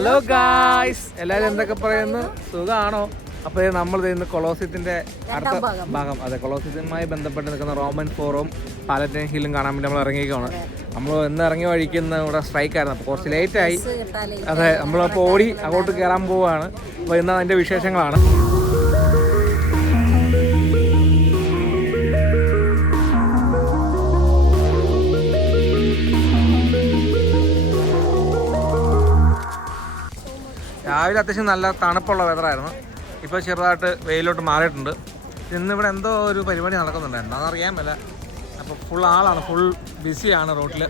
Hello guys, എല്ലാവരും എന്തൊക്കെ പറയുന്നു? സുഖമാണോ? അപ്പോൾ നമ്മൾ ഇന്ന് കൊളോസിയത്തിൻ്റെ അടുത്ത ഭാഗം, അതെ, കൊളോസിയത്തുമായി ബന്ധപ്പെട്ട് നിൽക്കുന്ന റോമൻ ഫോറും പാലറ്റൈൻ ഹില്ലും കാണാൻ വേണ്ടി നമ്മൾ ഇറങ്ങിയിരിക്കുകയാണ്. നമ്മൾ ഇന്ന് ഇറങ്ങി വഴിക്കുന്ന ഇവിടെ സ്ട്രൈക്കായിരുന്നു, അപ്പോൾ കുറച്ച് ലേറ്റായി. അതെ, നമ്മളപ്പോൾ ഓടി അങ്ങോട്ട് കയറാൻ പോവുകയാണ്. അപ്പോൾ ഇന്ന് അതിൻ്റെ വിശേഷങ്ങളാണ്. രാവിലെ അത്യാവശ്യം നല്ല തണുപ്പുള്ള വെതറായിരുന്നു. ഇപ്പോൾ ചെറുതായിട്ട് വെയിലോട്ട് മാറിയിട്ടുണ്ട്. ഇന്നിവിടെ എന്തോ ഒരു പരിപാടി നടക്കുന്നുണ്ട്, എന്താണെന്ന് അറിയാൻ പറ്റില്ല. അപ്പോൾ ഫുൾ ആളാണ്, ഫുൾ ബിസിയാണ് റോട്ടിൽ.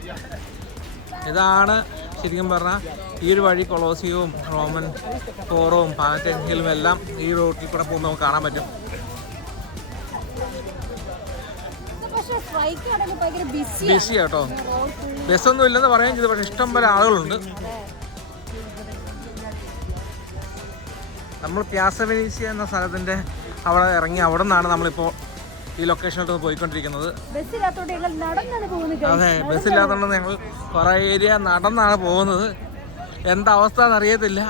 ഇതാണ് ശരിക്കും പറഞ്ഞാൽ ഈ ഒരു വഴി കൊളോസിയവും റോമൻ ഫോറവും പാലറ്റൈൻ ഹില്ലും എല്ലാം ഈ റോട്ടിൽ കൂടെ പോകുമ്പോൾ നമുക്ക് കാണാൻ പറ്റും. ബിസി കേട്ടോ, ബസ്സൊന്നും ഇല്ലെന്ന് പറയുകയും ചെയ്തു, പക്ഷേ ഇഷ്ടം പോലെ ആളുകളുണ്ട്. നമ്മൾ പ്യാസ വെനീസിയ എന്ന സ്ഥലത്തിൻ്റെ അവിടെ ഇറങ്ങി, അവിടെ നിന്നാണ് നമ്മളിപ്പോൾ ഈ ലൊക്കേഷനിലോട്ട് പോയിക്കൊണ്ടിരിക്കുന്നത്. അതെ, ബസ്സില്ലാത്തതുകൊണ്ട് ഞങ്ങൾ കുറേ ഏരിയ നടന്നാണ് പോകുന്നത്. എന്താ അവസ്ഥ എന്നറിയത്തില്ല.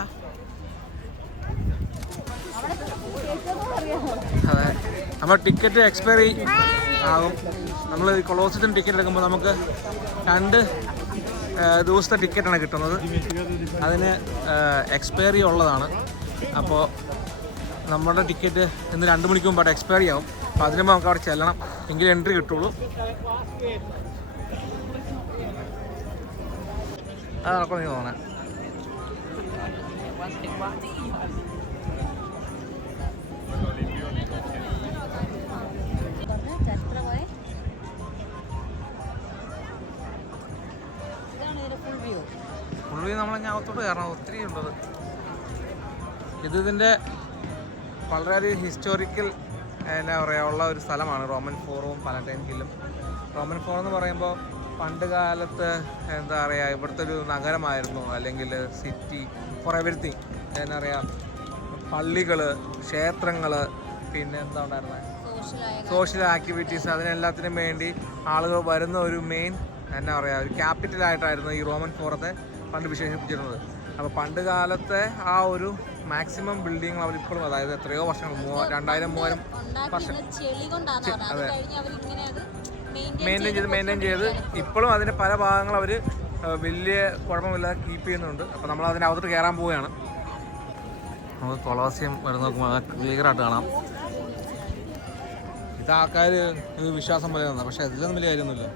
അതെ, നമ്മൾ ടിക്കറ്റ് എക്സ്പയറി ആകും. നമ്മൾ കൊളോസിയത്തിന് ടിക്കറ്റ് എടുക്കുമ്പോൾ നമുക്ക് 2 ദിവസത്തെ ടിക്കറ്റാണ് കിട്ടുന്നത്. അതിന് എക്സ്പയറി ഉള്ളതാണ്. അപ്പോൾ നമ്മുടെ ടിക്കറ്റ് ഇന്ന് 2 മണിക്ക് മുമ്പായിട്ട് എക്സ്പയറി ആവും. അപ്പോൾ അതിന് മുമ്പ് നമുക്ക് അവിടെ ചെല്ലണം, എങ്കിലും എൻട്രി കിട്ടുള്ളൂ. അത് നടക്കണം എനിക്ക് തോന്നണേ. ഫുൾ വ്യൂ നമ്മളെ അകത്തോട്ട് കയറണം, ഒത്തിരി ഉണ്ടത്. ഇതിൻ്റെ വളരെയധികം ഹിസ്റ്റോറിക്കൽ എന്നാ പറയുക ഉള്ള ഒരു സ്ഥലമാണ് റോമൻ ഫോറും പാലറ്റൈൻ ഹില്ലും. റോമൻ ഫോർ എന്ന് പറയുമ്പോൾ പണ്ട് കാലത്ത് എന്താ പറയുക, ഇവിടുത്തെ ഒരു നഗരമായിരുന്നു, അല്ലെങ്കിൽ സിറ്റി ഫോർ എവരിത്തിങ്. എന്നാ പറയുക, പള്ളികൾ, ക്ഷേത്രങ്ങൾ, പിന്നെ എന്താ ഉണ്ടായിരുന്നത്, സോഷ്യൽ ആക്ടിവിറ്റീസ്, അതിനെല്ലാത്തിനും വേണ്ടി ആളുകൾ വരുന്ന ഒരു മെയിൻ എന്നാ പറയുക ഒരു ക്യാപിറ്റലായിട്ടായിരുന്നു ഈ റോമൻ ഫോറത്തെ പണ്ട് വിശേഷിപ്പിച്ചിരുന്നത്. അപ്പോൾ പണ്ട് കാലത്തെ ആ ഒരു മാക്സിമം ബിൽഡിങ്ങൾ അവരിപ്പോഴും, അതായത് എത്രയോ വർഷങ്ങൾ, 2000-3000 വർഷം, അതെ, മെയിൻറ്റെയിൻ ചെയ്ത് ഇപ്പോഴും അതിൻ്റെ പല ഭാഗങ്ങൾ അവർ വലിയ കുഴപ്പമില്ലാതെ കീപ്പ് ചെയ്യുന്നുണ്ട്. അപ്പോൾ നമ്മൾ അതിൻ്റെ അകത്തോട്ട് കയറാൻ പോവുകയാണ്. നമുക്ക് കൊളോസിയം വരുന്ന നോക്കുമ്പോൾ ക്ലിയറായിട്ട് കാണാം. ഇത് ആൾക്കാർ ഇത് വിശ്വാസം പോലെ തന്നെ, പക്ഷേ അതിലൊന്നും വലിയ കാര്യമൊന്നുമില്ല.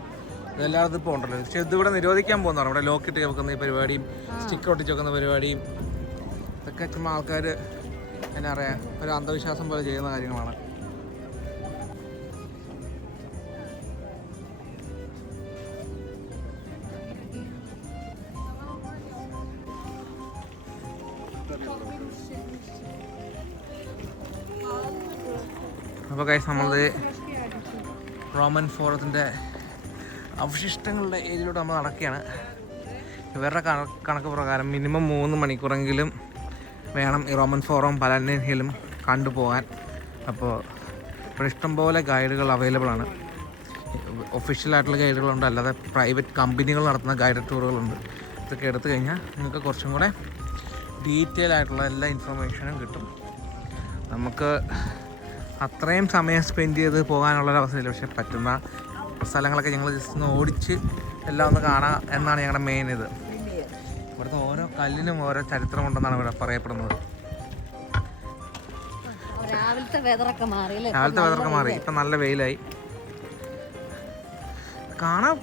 ഇതെല്ലായിടത്തും ഇപ്പോൾ ഉണ്ടല്ലോ. പക്ഷേ ഇതിവിടെ നിരോധിക്കാൻ പോകുന്നതാണ്. ഇവിടെ ലോക്കിട്ട് വെക്കുന്ന ഈ പരിപാടിയും സ്റ്റിക്കർ ഒട്ടിച്ച് വെക്കുന്ന പരിപാടിയും ഇതൊക്കെ ചുമ്മാ ആൾക്കാർ എന്നാ പറയുക ഒരു അന്ധവിശ്വാസം പോലെ ചെയ്യുന്ന കാര്യങ്ങളാണ്. അപ്പോൾ ഗൈസ്, നമ്മളത് റോമൻ ഫോറത്തിൻ്റെ അവശിഷ്ടങ്ങളുടെ ഏരിയയിലൂടെ നമ്മൾ നടക്കുകയാണ്. ഇവരുടെ കണക്ക് പ്രകാരം മിനിമം 3 മണിക്കൂറെങ്കിലും വേണം ഈ റോമൻ ഫോറും പാലറ്റൈൻ ഹില്ലും കണ്ടുപോകാൻ. അപ്പോൾ ഇവിടെ ഇഷ്ടംപോലെ ഗൈഡുകൾ അവൈലബിൾ ആണ്. ഒഫീഷ്യലായിട്ടുള്ള ഗൈഡുകളുണ്ട്, അല്ലാതെ പ്രൈവറ്റ് കമ്പനികൾ നടത്തുന്ന ഗൈഡ് ടൂറുകളുണ്ട്. ഇതൊക്കെ എടുത്തു കഴിഞ്ഞാൽ നിങ്ങൾക്ക് കുറച്ചും കൂടെ ഡീറ്റെയിൽ ആയിട്ടുള്ള എല്ലാ ഇൻഫർമേഷനും കിട്ടും. നമുക്ക് അത്രയും സമയം സ്പെൻഡ് ചെയ്ത് പോകാനുള്ളൊരവസ്ഥയില്ല, പക്ഷേ പറ്റുന്ന സ്ഥലങ്ങളൊക്കെ ഞങ്ങൾ ജസ്റ്റ് ഒന്ന് ഓടിച്ച് എല്ലാം ഒന്ന് കാണാം എന്നാണ് ഞങ്ങളുടെ മെയിൻ ഇത്. ഇവിടുത്തെ ഓരോ കല്ലിനും ഓരോ ചരിത്രമുണ്ടെന്നാണ് ഇവിടെ പറയപ്പെടുന്നത്. രാവിലത്തെ വെതറൊക്കെ മാറി, ഇപ്പം നല്ല വെയിലായി. കാണാൻ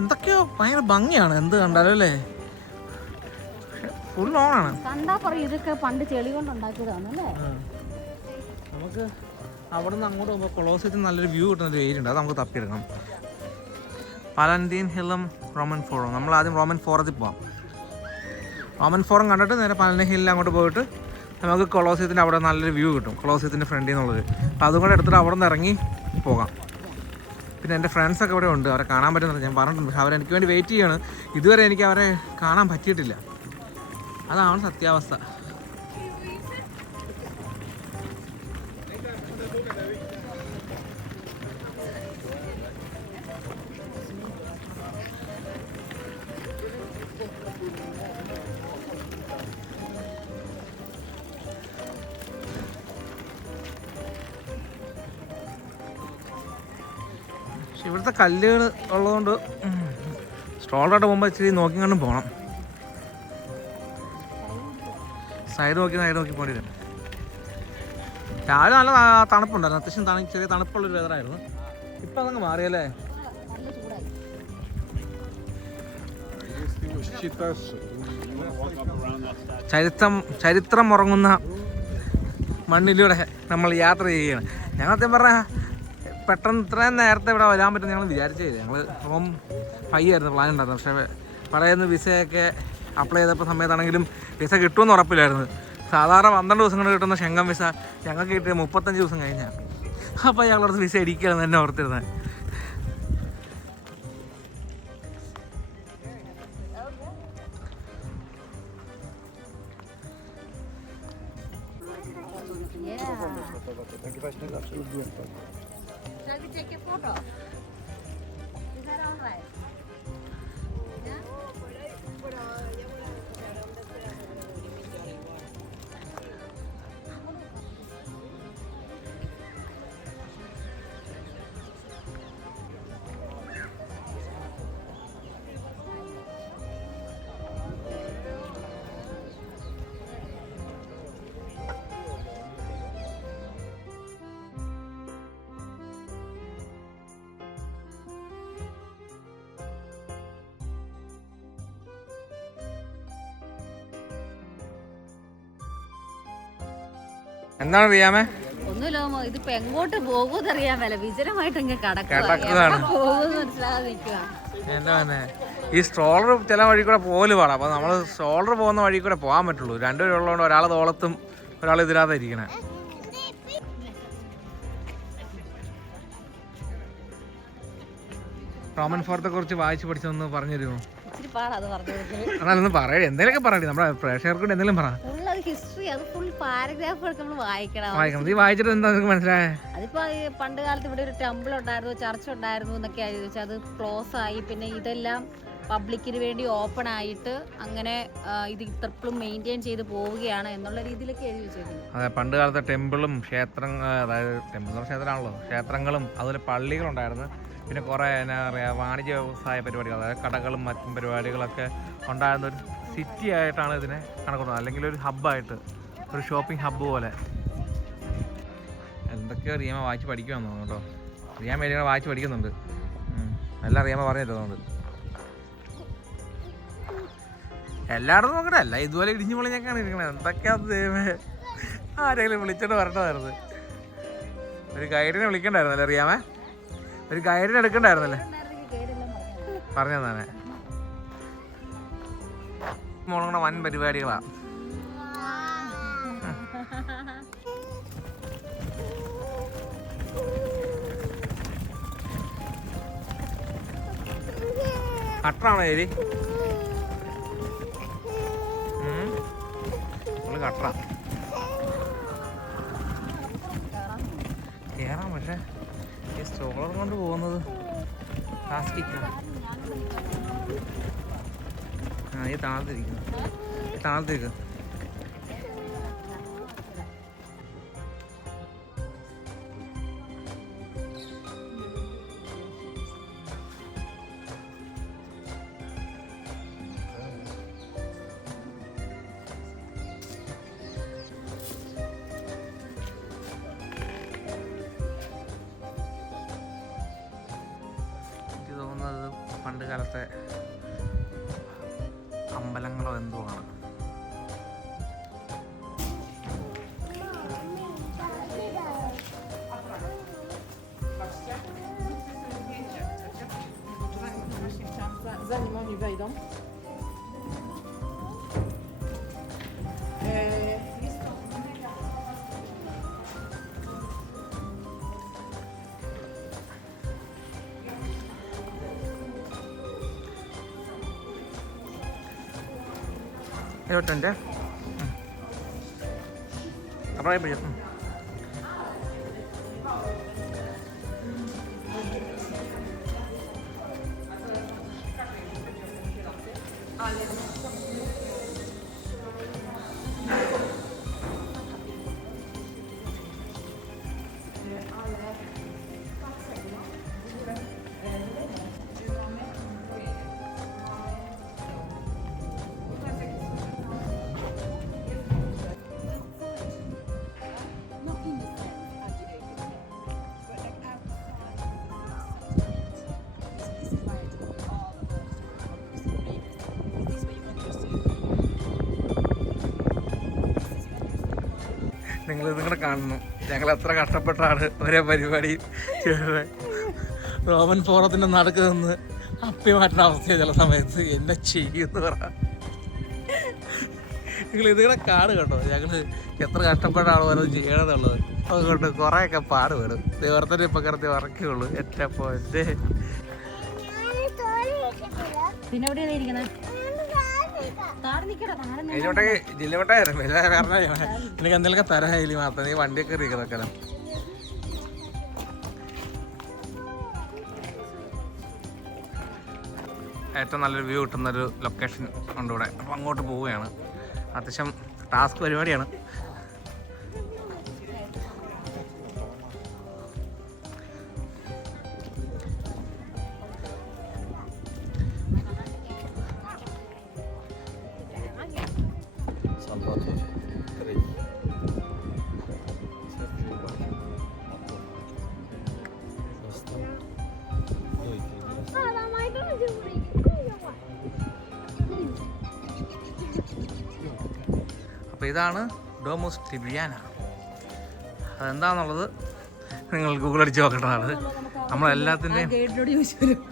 എന്തൊക്കെയോ ഭയങ്കര ഭംഗിയാണ്, എന്ത് കണ്ടാലും അല്ലേ. ഫുൾ ഓണാണ്. ഇതൊക്കെ പണ്ട് ചെളി കൊണ്ട് ഉണ്ടാക്കിയതാണല്ലേ. നമുക്ക് അവിടെ നിന്ന് അങ്ങോട്ട് പോകുമ്പോൾ കൊളോസിയത്തിൽ നല്ലൊരു വ്യൂ കിട്ടുന്നൊരു ഏരിയ ഉണ്ട്, അത് നമുക്ക് തപ്പിയെടുക്കണം. പാലറ്റൈൻ ഹില്ലും റോമൻ ഫോറും. നമ്മൾ ആദ്യം റോമൻ ഫോറത്തിൽ പോകാം. റോമൻ ഫോറും കണ്ടിട്ട് നേരെ പാലറ്റൈൻ ഹില്ലിൽ അങ്ങോട്ട് പോയിട്ട് നമുക്ക് കൊളോസിയത്തിൻ്റെ അവിടെ നല്ലൊരു വ്യൂ കിട്ടും, കൊളോസിയത്തിൻ്റെ ഫ്രണ്ടിൽ നിന്നുള്ളത്. അപ്പോൾ അതും കൂടെ എടുത്തിട്ട് അവിടെ നിന്ന് ഇറങ്ങി പോകാം. പിന്നെ എൻ്റെ ഫ്രണ്ട്സൊക്കെ ഇവിടെ ഉണ്ട്, അവരെ കാണാൻ പറ്റുന്നുണ്ട്, ഞാൻ പറഞ്ഞിട്ടുണ്ട്. പക്ഷേ അവരെനിക്ക് വേണ്ടി വെയിറ്റ് ചെയ്യാണ്. ഇതുവരെ എനിക്ക് അവരെ കാണാൻ പറ്റിയിട്ടില്ല, അതാണ് സത്യാവസ്ഥ. പക്ഷെ ഇവിടുത്തെ കല്ലുകൾ ഉള്ളതുകൊണ്ട് സ്ട്രോളറായിട്ട് പോകുമ്പോൾ ഇച്ചിരി നോക്കി കണ്ടും പോകണം. സൈഡ് നോക്കി പോകേണ്ടി വരും. രാവിലെ നല്ല തണുപ്പുണ്ടായിരുന്നു, അത്യാവശ്യം ചെറിയ തണുപ്പുള്ളൊരു വെതറായിരുന്നു. ഇപ്പം അതങ്ങ് മാറിയല്ലേ. ചരിത്രം ഉറങ്ങുന്ന മണ്ണിലൂടെ നമ്മൾ യാത്ര ചെയ്യുകയാണ്. ഞങ്ങൾ സത്യം പറഞ്ഞാൽ പെട്ടെന്ന് ഇത്രയും നേരത്തെ ഇവിടെ വരാൻ പറ്റുമെന്ന് ഞങ്ങൾ വിചാരിച്ചേ. ഞങ്ങൾ റൂം 5 ആയിരുന്നു പ്ലാൻ ഉണ്ടായിരുന്നു. പക്ഷേ പഴയന്ന് വിസയൊക്കെ അപ്ലൈ ചെയ്തപ്പോൾ സമയത്താണെങ്കിലും വിസ കിട്ടുമെന്ന് ഉറപ്പില്ലായിരുന്നു. സാധാരണ 12 ദിവസം കൊണ്ട് കിട്ടുന്ന ഷെങ്കൻ വിസ ഞങ്ങൾക്ക് കിട്ടിയ 35 ദിവസം കഴിഞ്ഞാൽ. അപ്പോൾ ഞങ്ങളടുത്ത് വിസ ഇടിക്കുകയാണെന്ന് തന്നെ ഓർത്തിരുന്നത്. Shall we take a photo? Is that all right? എന്താണ് അറിയാമേ? ഒന്നുമില്ല, ഇതിപ്പോ എങ്ങോട്ട് പോകുമെന്ന് അറിയാൻ മേല. വിജനമായിട്ട് കിടക്കുകയാണ്. എന്താ തന്നെ ഈ സ്ട്രോളർ ചില വഴി കൂടെ പോലും വേണം. അപ്പോൾ നമ്മൾ സ്ട്രോളർ പോകുന്ന വഴി കൂടെ പോകാൻ പറ്റുള്ളൂ. രണ്ടുപേരും ഉള്ളതുകൊണ്ട് ഒരാൾ തോളത്തും ഒരാൾ ഇതിനകത്ത് ഇരിക്കണേ. റോമൻ ഫോർത്തെ കുറിച്ച് വായിച്ചു പഠിച്ചൊന്ന് പറഞ്ഞു തരുമോ? അതൊന്ന് പറയേ, എന്തെങ്കിലുമൊക്കെ പറയട്ടെ, നമ്മുടെ പ്രേക്ഷകർക്ക് എന്തെങ്കിലും പറ. ഹിസ്റ്ററി, അത് ഫുൾ പാരഗ്രാഫുകൾ നമ്മൾ വായിക്കണം. നീ വായിച്ചിട്ട് എന്താ നിങ്ങൾക്ക് മനസ്സിലായേ? അതിപ്പോ പണ്ട് കാലത്ത് ഇവിടെ ഒരു ടെമ്പിൾ ഉണ്ടായിരുന്നു, ചർച്ച് ഉണ്ടായിരുന്നു എന്നൊക്കെയാണ് ചോദിച്ചാൽ അത് ക്ലോസ് ആയി. പിന്നെ ഇതെല്ലാം പബ്ലിക്കിന് വേണ്ടി ഓപ്പൺ ആയിട്ട് അങ്ങനെ ഇത് ഇത്രയും മെയിൻറ്റെയിൻ ചെയ്ത് പോവുകയാണ് എന്നുള്ള രീതിയിലൊക്കെ എഴുതി വെച്ചിരുന്നു. അതെ, പണ്ട് കാലത്തെ ടെമ്പിളും ക്ഷേത്രങ്ങൾ, അതായത് ടെമ്പിൾ ക്ഷേത്രമാണല്ലോ, ക്ഷേത്രങ്ങളും അതുപോലെ പള്ളികളുണ്ടായിരുന്നു. പിന്നെ കുറേ എന്നാ പറയുക, വാണിജ്യ വ്യവസായ പരിപാടികൾ, അതായത് കടകളും മറ്റും പരിപാടികളൊക്കെ ഉണ്ടായിരുന്ന ഒരു സിറ്റി ആയിട്ടാണ് ഇതിനെ കണക്കൂട്ടുന്നത്. അല്ലെങ്കിൽ ഒരു ഹബ്ബായിട്ട്, ഒരു ഷോപ്പിംഗ് ഹബ്ബ് പോലെ. എന്തൊക്കെയോ റിയാമ വായിച്ച് പഠിക്കുമെന്ന് തോന്നുന്നു കേട്ടോ. റിയാമ എഴുതി വായിച്ച് പഠിക്കുന്നുണ്ട്. എല്ലാം റിയാമ പറഞ്ഞു തരുന്നുണ്ട്. എല്ലായിടത്തും നോക്കട്ടെ, അല്ല ഇതുപോലെ ഇടിഞ്ഞു പൊളിഞ്ഞൊക്കെയാണ് ഇരിക്കണത്. എന്തൊക്കെയാ ദൈവമേ, ആരെങ്കിലും വിളിച്ചിട്ട് വരേണ്ടതായിരുന്നു. ഒരു ഗൈഡിനെ വിളിക്കണ്ടായിരുന്നല്ലേ റിയാമേ? ഒരു ഗൈഡിനെ എടുക്കണ്ടായിരുന്നല്ലേ? പറഞ്ഞു തന്നെ. മോളുടെ വൻ പരിപാടികളാ. കട്ടറാണോ ഏരി? കട്ടറ കേറാം. പക്ഷെ ഈ സ്ട്രോളർ കൊണ്ട് പോകുന്നത് പ്ലാസ്റ്റിക്കാണ്. ഈ താഴത്തേക്ക് പണ്ട് കാലത്തെ അമ്പലങ്ങളോ എന്തോ ആണ്. Zanim oni wejdą. ഇരുപത്തഞ്ച് അപ്പോഴേ പിടിച്ചു. നിങ്ങളിങ്ങനെ കാണുന്നു, ഞങ്ങൾ എത്ര കഷ്ടപ്പെട്ടാണ് ഒരേ പരിപാടി റോമൻ ഫോറത്തിൻ്റെ നടുക്ക് നിന്ന് അപ്പി മാറ്റുന്ന അവസ്ഥയാണ് ചില സമയത്ത്. എന്നെ ചെയ്യുമെന്ന് പറ. നിങ്ങൾ ഇതിങ്ങനെ കാട് കേട്ടോ, ഞങ്ങൾ എത്ര കഷ്ടപ്പെട്ടാണ് ഓരോ ചെയ്യണമെന്നുള്ളത്. അതുകൊണ്ട് കുറേയൊക്കെ പാട് വേണം. ദൈവത്തിന് ഇപ്പം കിടത്തി ഉറക്കുകയുള്ളൂ. എൻ്റെ പോയിന്റ് പിന്നെ എവിടെയാണ് ഇരിക്കുന്നത്? ഇതിലോട്ടേക്ക് ജില്ലവട്ടായിരുന്നു കാരണം എനിക്ക് എന്തെങ്കിലും തരാൻ മാത്രം. നീ വണ്ടിയൊക്കെ ഇരിക്കുന്നൊക്കെ ഏറ്റവും നല്ലൊരു വ്യൂ കിട്ടുന്നൊരു ലൊക്കേഷൻ ഉണ്ട് ഇവിടെ. അപ്പോൾ അങ്ങോട്ട് പോവുകയാണ്. അത്യാവശ്യം ടാസ്ക് പരിപാടിയാണ്. അപ്പോൾ ഇതാണ് ഡോമോസ് ടിബിയാന. അതെന്താണെന്നുള്ളത് നിങ്ങൾ ഗൂഗിൾ അടിച്ച് നോക്കേണ്ടതാണ്. നമ്മളെല്ലാത്തിൻ്റെയും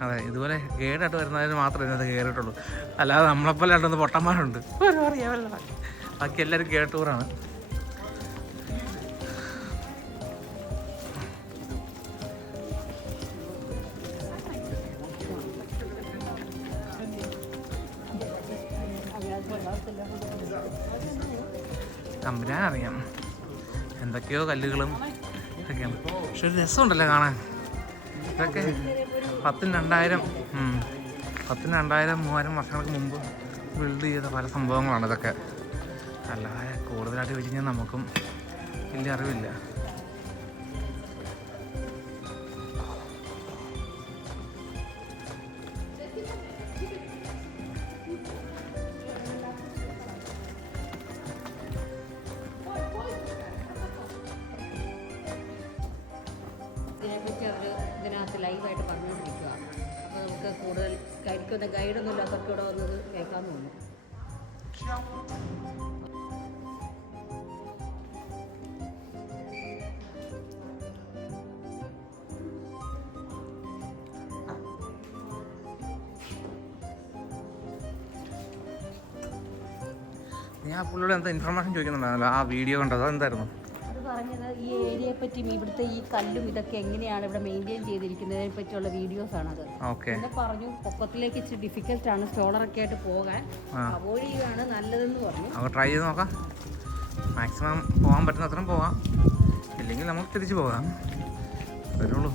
അതെ, ഇതുപോലെ ഗൈഡായിട്ട് വരുന്നതിന് മാത്രമേ ഇതിനകത്ത് കയറിയിട്ടുള്ളൂ. അല്ലാതെ നമ്മളെപ്പോലെ രണ്ടൊന്ന് പൊട്ടന്മാരുണ്ട്, ബാക്കി എല്ലാവരും ഗൈഡ് ടൂറാണ്. തമ്പുരാനറിയാം എന്തൊക്കെയോ കല്ലുകളും ഒക്കെയാണ്. പക്ഷെ ഒരു രസമുണ്ടല്ലോ കാണാൻ. ഇതൊക്കെ 10,000 2000 വർഷങ്ങൾക്ക് മുമ്പ് ബിൽഡ് ചെയ്ത പല സംഭവങ്ങളാണ് ഇതൊക്കെ. അല്ലാതെ കൂടുതലായിട്ട് വിരിഞ്ഞാൽ നമുക്കും വലിയ അറിവില്ല. ഇതിനെപ്പറ്റി അവർ ഇതിനകത്ത് ലൈവായിട്ട് പറഞ്ഞുകൊണ്ടിരിക്കുക. അപ്പോൾ നമുക്ക് കൂടുതൽ കഴിക്കുന്ന ഗൈഡൊന്നും ഇല്ലാത്തവർക്ക് ഇവിടെ വന്നത് കേൾക്കാൻ തോന്നുന്നു. ഞാൻ പുള്ളിയോട് എന്താ ഇൻഫർമേഷൻ ചോദിക്കുന്നുണ്ടായിരുന്നല്ലോ, ആ വീഡിയോ കണ്ടത് എന്തായിരുന്നു? അത് പറഞ്ഞത് ഈ ഏരിയയെ പറ്റിയും ഇവിടുത്തെ ഈ കല്ലും ഇതൊക്കെ എങ്ങനെയാണ് ഇവിടെ മെയിൻറ്റെയിൻ ചെയ്തിരിക്കുന്നതിനെ പറ്റിയുള്ള വീഡിയോസാണത്. പിന്നെ പറഞ്ഞു പൊക്കത്തിലേക്ക് ഇച്ചിരി ഡിഫിക്കൽട്ടാണ് സ്റ്റോളറൊക്കെ ആയിട്ട് പോകാൻ, അവോയ്ഡ് ചെയ്യുകയാണ് നല്ലതെന്ന് പറഞ്ഞു. നമുക്ക് ട്രൈ ചെയ്ത് നോക്കാം. മാക്സിമം പോകാൻ പറ്റുന്ന അത്രയും പോകാം, ഇല്ലെങ്കിൽ നമുക്ക് തിരിച്ചു പോകാം. വരുള്ളൂ.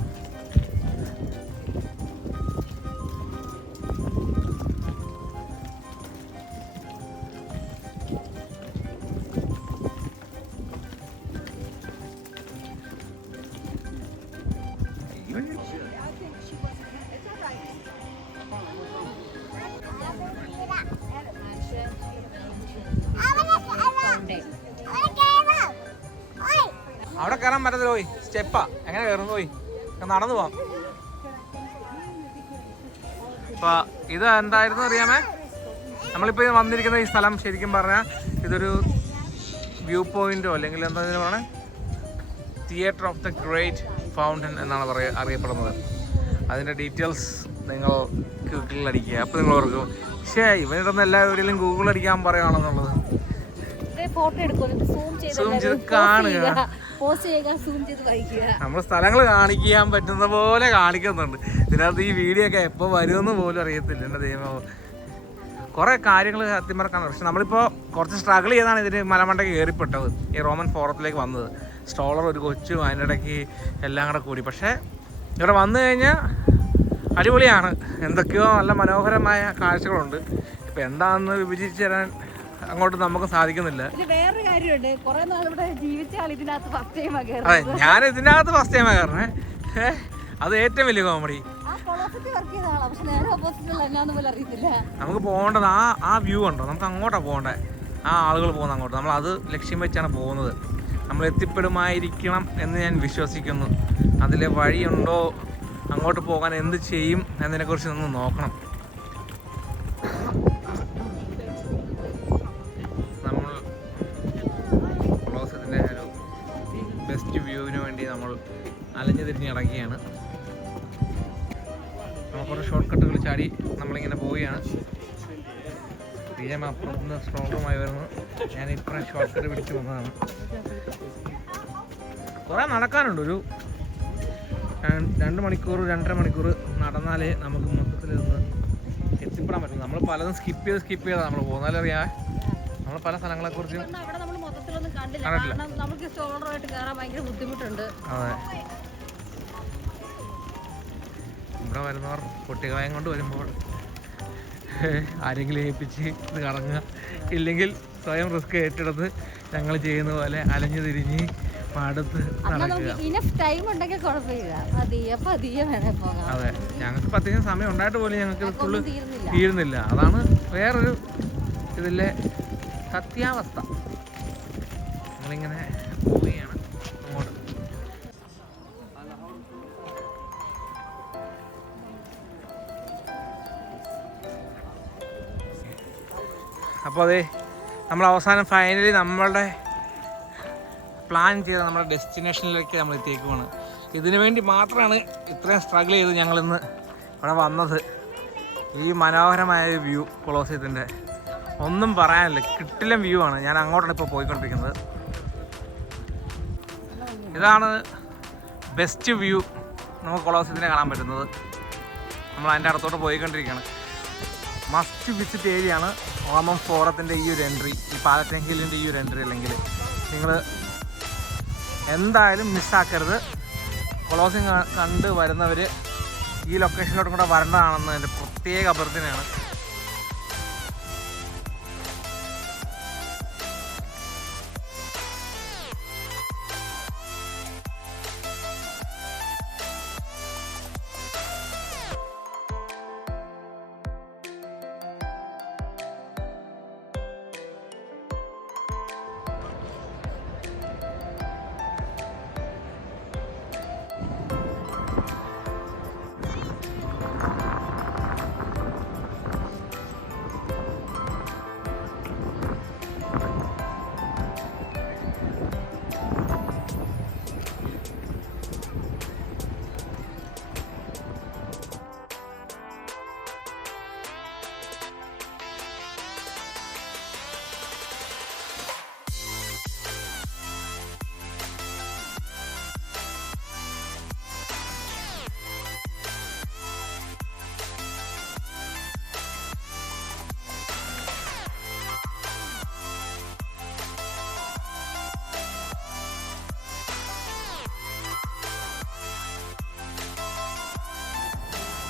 അവിടെ കയറാൻ പറ്റത്തില്ല, പോയി സ്റ്റെപ്പാ. എങ്ങനെ കയറുന്നു? പോയി നടന്നു പോവാം. അപ്പൊ ഇത് എന്തായിരുന്നു അറിയാമേ, നമ്മളിപ്പോ വന്നിരിക്കുന്ന ഈ സ്ഥലം ശരിക്കും പറഞ്ഞാൽ ഇതൊരു വ്യൂ പോയിന്റോ അല്ലെങ്കിൽ എന്താ പറയണേ, theatre of the great fountain എന്നാണ് അറിയപ്പെടുന്നത്. അതിന്റെ ഡീറ്റെയിൽസ് നിങ്ങൾ ഗൂഗിളിൽ അടിക്കുക. അപ്പോൾ നിങ്ങൾ ഓർക്കും, പക്ഷേ ഇവനിടുന്ന എല്ലാ വീഡിയോയിലും ഗൂഗിൾ അടിക്കാൻ പറയുകയാണെന്നുള്ളത്. സൂം ചെയ്ത് കാണുക, നമ്മൾ സ്ഥലങ്ങൾ കാണിക്കാൻ പറ്റുന്ന പോലെ കാണിക്കുന്നുണ്ട്. ഇതിനകത്ത് ഈ വീഡിയോ ഒക്കെ എപ്പോൾ വരുമെന്ന് പോലും അറിയത്തില്ല. എൻ്റെ ദൈവം, കുറേ കാര്യങ്ങൾ സത്യം പറഞ്ഞാൽ. പക്ഷെ നമ്മളിപ്പോൾ കുറച്ച് സ്ട്രഗിൾ ചെയ്താണ് ഇതിന് മലമണ്ടയ്ക്ക് കയറിപ്പെട്ടത്, ഈ റോമൻ ഫോറത്തിലേക്ക് വന്നത്. സ്റ്റോളർ ഒരു കൊച്ചും അതിൻ്റെ ഇടയ്ക്ക് എല്ലാം കൂടെ കൂടി. പക്ഷേ ഇവിടെ വന്നു കഴിഞ്ഞാൽ അടിപൊളിയാണ്. എന്തൊക്കെയോ നല്ല മനോഹരമായ കാഴ്ചകളുണ്ട്. ഇപ്പം എന്താണെന്ന് വിഭജിച്ച് തരാൻ അങ്ങോട്ട് നമുക്ക് സാധിക്കുന്നില്ല. അതെ, ഞാൻ ഇതിനകത്ത് ഫസ്റ്റ് ടൈമാ കയറണേ. അത് ഏറ്റവും വലിയ കോമഡി. നമുക്ക് പോകേണ്ടത് ആ വ്യൂ ഉണ്ടോ, നമുക്ക് അങ്ങോട്ടാണ് പോകേണ്ടത്. ആ ആളുകൾ പോകുന്നത് അങ്ങോട്ട്, നമ്മൾ അത് ലക്ഷ്യം വെച്ചാണ് പോകുന്നത്. നമ്മൾ എത്തിപ്പെടുമായിരിക്കണം എന്ന് ഞാൻ വിശ്വസിക്കുന്നു. അതിലെ വഴിയുണ്ടോ, അങ്ങോട്ട് പോകാൻ എന്ത് ചെയ്യും എന്നതിനെക്കുറിച്ച് ഒന്ന് നോക്കണം. നമ്മൾ ക്ലോസറ്റിൻ്റെ ഒരു നമ്മൾ അലഞ്ഞു തിരിഞ്ഞ് ഇറങ്ങിയാണ്. നമ്മൾ കുറച്ച് ഷോർട്ട് കട്ടുകൾ ചാടി നമ്മളിങ്ങനെ പോവുകയാണ്. അപ്പുറത്തുനിന്ന് സ്ട്രോങ്ങുമായി വരുന്നു. ഞാൻ ഇപ്പം ഷോർട്ട് കട്ട് പിടിച്ച് വന്നതാണ്. കുറേ നടക്കാനുണ്ട്. ഒരു 2 മണിക്കൂർ 2.5 മണിക്കൂർ നടന്നാലേ നമുക്ക് മൊത്തത്തിൽ നിന്ന് എത്തിപ്പെടാൻ പറ്റും. നമ്മൾ പലതും സ്കിപ്പ് ചെയ്താണ് നമ്മൾ പോകുന്നാലും അറിയാം. നമ്മൾ പല സ്ഥലങ്ങളെക്കുറിച്ച് കണ്ടിട്ടില്ല. അതെ, ഇവിടെ വരുന്നവർ കുട്ടികളെയും കൊണ്ട് വരുമ്പോൾ ആരെങ്കിലും ഏൽപ്പിച്ച് ഇത് കറങ്ങുക, ഇല്ലെങ്കിൽ സ്വയം റിസ്ക് ഏറ്റെടുത്ത് ഞങ്ങൾ ചെയ്യുന്ന പോലെ അലഞ്ഞു തിരിഞ്ഞ് പാടത്ത് നടക്കുക. അതെ, ഞങ്ങൾക്ക് അത്യാവശ്യം സമയം ഉണ്ടായിട്ട് പോലും ഞങ്ങൾക്ക് ഫുള്ള് തീരുന്നില്ല. അതാണ് വേറൊരു ഇതിലെ സത്യാവസ്ഥ. ഞങ്ങളിങ്ങനെ പോവുകയാണ് അങ്ങോട്ട്. അപ്പോൾ അതെ, നമ്മൾ അവസാനം ഫൈനലി നമ്മളുടെ പ്ലാൻ ചെയ്ത നമ്മുടെ ഡെസ്റ്റിനേഷനിലേക്ക് നമ്മൾ എത്തിയേക്കുവാണ്. ഇതിനു വേണ്ടി മാത്രമാണ് ഇത്രയും സ്ട്രഗിൾ ചെയ്ത് ഞങ്ങളിന്ന് ഇവിടെ വന്നത്. ഈ മനോഹരമായ വ്യൂ കൊളോസിയത്തിൻ്റെ ഒന്നും പറയാനില്ല, കിട്ടില്ല വ്യൂ ആണ്. ഞാൻ അങ്ങോട്ടാണ് ഇപ്പോൾ പോയിക്കൊണ്ടിരിക്കുന്നത്. ഇതാണ് ബെസ്റ്റ് വ്യൂ നമുക്ക് കൊളോസിയത്തിനെ കാണാൻ പറ്റുന്നത്. നമ്മൾ അതിൻ്റെ അടുത്തോട്ട് പോയിക്കൊണ്ടിരിക്കുകയാണ്. മസ്റ്റ് വിസിറ്റ് ഏരിയ ആണ് റോമൻ ഫോറത്തിൻ്റെ ഈ ഒരു എൻട്രി, ഈ പാലറ്റൈൻ ഹില്ലിൻ്റെ ഈ ഒരു എൻട്രി. അല്ലെങ്കിൽ നിങ്ങൾ എന്തായാലും മിസ്സാക്കരുത്. കൊളോസിയം കണ്ട് വരുന്നവർ ഈ ലൊക്കേഷനിലോട്ടും കൂടെ വരേണ്ടതാണെന്ന് എൻ്റെ പ്രത്യേക അഭ്യർത്ഥനയാണ്.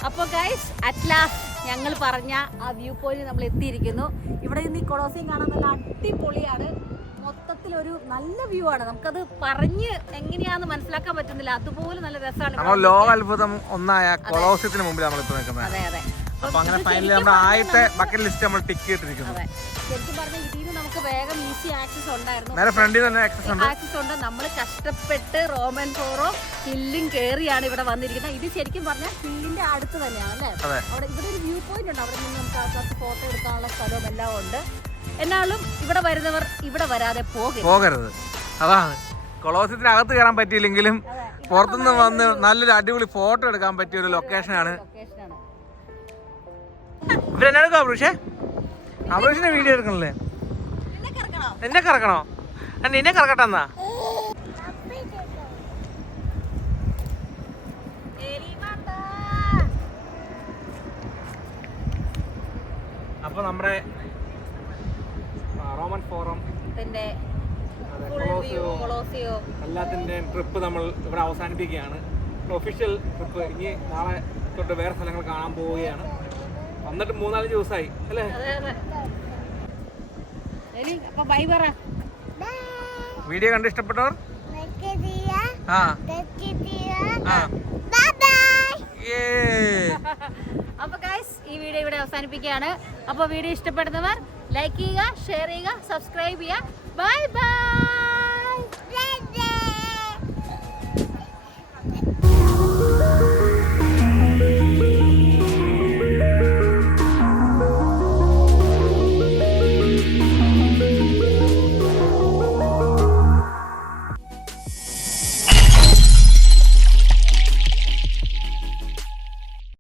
അപ്പോൾ ഗൈസ്, അറ്റ് ലാസ്റ്റ് ഞങ്ങൾ പറഞ്ഞ ആ വ്യൂ പോയിന്റ് നമ്മൾ എത്തിയിരിക്കുന്നു. ഇവിടെ നിന്ന് ഈ കൊളോസിയം കാണാൻ നല്ല അടിപൊളിയാണ്. മൊത്തത്തിലൊരു നല്ല വ്യൂ ആണ്. നമുക്കത് പറഞ്ഞ് എങ്ങനെയാന്ന് മനസ്സിലാക്കാൻ പറ്റുന്നില്ല, അതുപോലെ നല്ല രസമാണ്. ലോക അത്ഭുതം ഒന്നായ കൊളോസിയത്തിന് മുമ്പിൽ നമ്മളിപ്പോൾ നിൽക്കുന്നത്. അതെ അതെ. അപ്പോൾ അങ്ങനെ ഫൈനലി നമ്മുടെ ആദ്യത്തെ ബക്കറ്റ് ലിസ്റ്റ് നമ്മൾ ടിക്ക് ചെയ്തിരിക്കുന്നു. അതെ, ശരിക്കും പറഞ്ഞാൽ ഇതിന് നമുക്ക് വേഗം ഈസി ആക്സസ് ഉണ്ടായിരുന്നു. നേരെ ഫ്രണ്ടിൽ തന്നെ ആക്സസ് ഉണ്ട്. നമ്മൾ കഷ്ടപ്പെട്ട് റോമൻ ഫോറം ഹില്ലും കയറിയാണ് ഇവിടെ വന്നിരിക്കുന്നത്. ഇത് ശരിക്കും പറഞ്ഞാൽ ഹില്ലിന്റെ അടുത്ത് തന്നെയാണ് അല്ലേ. അവിടെ ഇവിടെ ഒരു വ്യൂ പോയിന്റ് ഉണ്ട്. അവിടെ നിന്ന് നമുക്ക് ആൾക്കാർക്ക് ഫോട്ടോ എടുക്കാനുള്ള സ്ഥലവും എല്ലാം ഉണ്ട്. എന്നാലും ഇവിടെ വരുന്നവർ ഇവിടെ വരാതെ പോകരുത്. അതാണ്, കൊളോസിയത്തിനകത്ത് കയറാൻ പറ്റിയില്ലെങ്കിലും പുറത്തുനിന്ന് വന്ന് നല്ലൊരു അടിപൊളി ഫോട്ടോ എടുക്കാൻ പറ്റിയ ഒരു ലൊക്കേഷനാണ്. ഇവരെന്നാ അബ്രൂഷേ? അബ്രൂഷിന്റെ വീഡിയോ എടുക്കണല്ലേ? എന്നെ കറക്കണോ? നിന്നെ കറക്കട്ടെ എന്നാ. അപ്പൊ നമ്മുടെ റോമൻ ഫോറം എല്ലാത്തിൻ്റെയും ട്രിപ്പ് നമ്മൾ ഇവിടെ അവസാനിപ്പിക്കുകയാണ്. Official trip. ഇനി നാളെ തൊട്ട് വേറെ സ്ഥലങ്ങൾ കാണാൻ പോവുകയാണ്. വന്നിട്ട് 3-4 ദിവസമായി അല്ലേ? വീഡിയോ കണ്ട് ഇഷ്ടപ്പെട്ടവർ അപ്പൊ ഗൈസ്, ഈ വീഡിയോ ഇവിടെ അവസാനിപ്പിക്കുകയാണ്. അപ്പൊ വീഡിയോ ഇഷ്ടപ്പെടുന്നവർ ലൈക്ക് ചെയ്യുക, ഷെയർ ചെയ്യുക, സബ്സ്ക്രൈബ് ചെയ്യുക. Bye bye.